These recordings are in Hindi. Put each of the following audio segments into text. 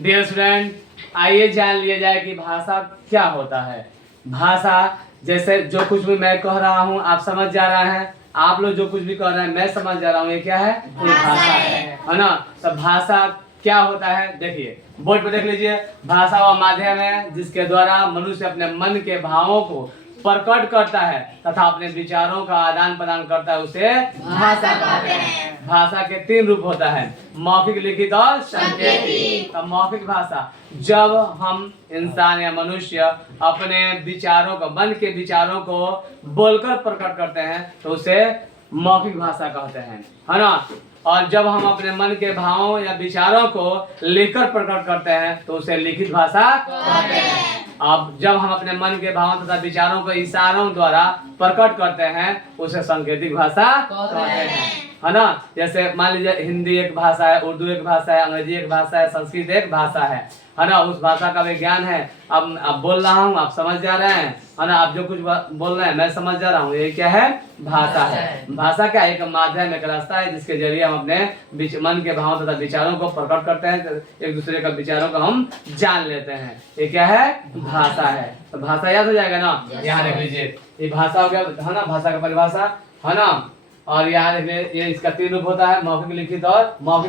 डियर स्टूडेंट, आइए जान लिया जाए कि भाषा क्या होता है। भाषा जैसे जो कुछ भी मैं कह रहा हूँ आप समझ जा रहे हैं, आप लोग जो कुछ भी कह रहे हैं मैं समझ जा रहा हूँ, ये क्या है? ये भाषा है ना। तो भाषा क्या होता है देखिए, बोर्ड पर देख लीजिए। भाषा वह माध्यम है जिसके द्वारा मनुष्य अपने मन के भावों को प्रकट करता है तथा अपने विचारों का आदान प्रदान करता है, उसे भाषा कहते हैं। भाषा के 3 रूप होता है, मौखिक, लिखित और सांकेतिक। तो मौखिक भाषा जब हम इंसान या मनुष्य अपने विचारों को, मन के विचारों को बोलकर प्रकट करते हैं तो उसे मौखिक भाषा कहते हैं, है ना। और जब हम अपने मन के भावों या विचारों को लिखकर प्रकट करते हैं तो उसे लिखित भाषा कहते हैं। अब जब हम अपने मन के भावों तथा विचारों को इशारों द्वारा प्रकट करते हैं उसे सांकेतिक भाषा कहते हैं, है ना। जैसे मान लीजिए हिंदी एक भाषा है, उर्दू एक भाषा है, अंग्रेजी एक भाषा है, संस्कृत एक भाषा है ना। उस भाषा का विज्ञान है। अब बोल रहा हूँ आप समझ जा रहे हैं, है ना। आप जो कुछ बोल रहे हैं मैं समझ जा रहा हूँ, ये क्या है? भाषा है। भाषा क्या एक माध्यम, एक रास्ता है जिसके जरिए हम अपने मन के भावों तथा विचारों को प्रकट करते हैं, एक दूसरे का विचारों को हम जान लेते हैं। ये क्या है? भाषा है। तो भाषा याद हो जाएगा ना। यहाँ देख लीजिए, ये भाषा हो गया, है ना, भाषा का परिभाषा, है ना। और यहाँ देख लीजिए, ये इसका 3 रूप होता है, मौखिक,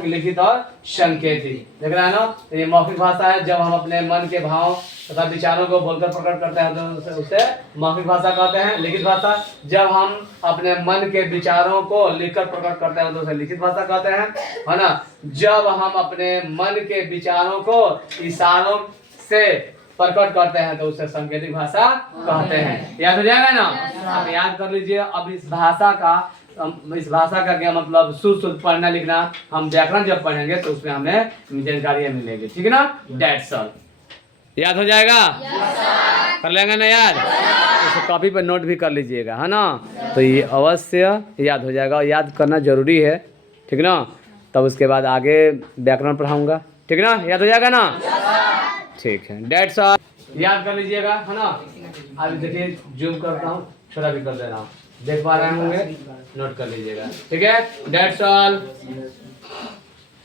लिखित और सांकेतिक। देख रहे हैं ना। तो ये मौखिक भाषा है जब हम अपने मन के भाव तथा विचारों को बोलकर प्रकट करते हैं तो उसे मौखिक भाषा कहते हैं। लिखित भाषा जब हम अपने मन के विचारों को लिखकर प्रकट करते हैं तो उसे लिखित भाषा कहते हैं, है ना। जब हम अपने मन के विचारों को इशारों से प्रकट करते हैं तो उसे सांकेतिक भाषा कहते हैं। याद हो जाएगा ना। आप याद कर लीजिए। अब इस भाषा का क्या मतलब, शुद्ध पढ़ना लिखना हम व्याकरण जब पढ़ेंगे तो उसमें हमें जानकारियां मिलेगी, ठीक है ना। That's all. याद हो जाएगा? कर लेंगे ना याद? इसे कॉपी पर नोट भी कर लीजिएगा, है ना। तो ये अवश्य याद हो जाएगा, याद करना जरूरी है, ठीक ना। तब उसके बाद आगे व्याकरण पढ़ाऊंगा, ठीक ना। याद हो जाएगा ना। ठीक है, दैट्स ऑल। याद कर लीजिएगा, है ना। अभी देखिए जूम करता हूँ, छोटा भी कर दे रहा हूँ, देख पा रहे होंगे, नोट कर लीजिएगा, ठीक है। That's all.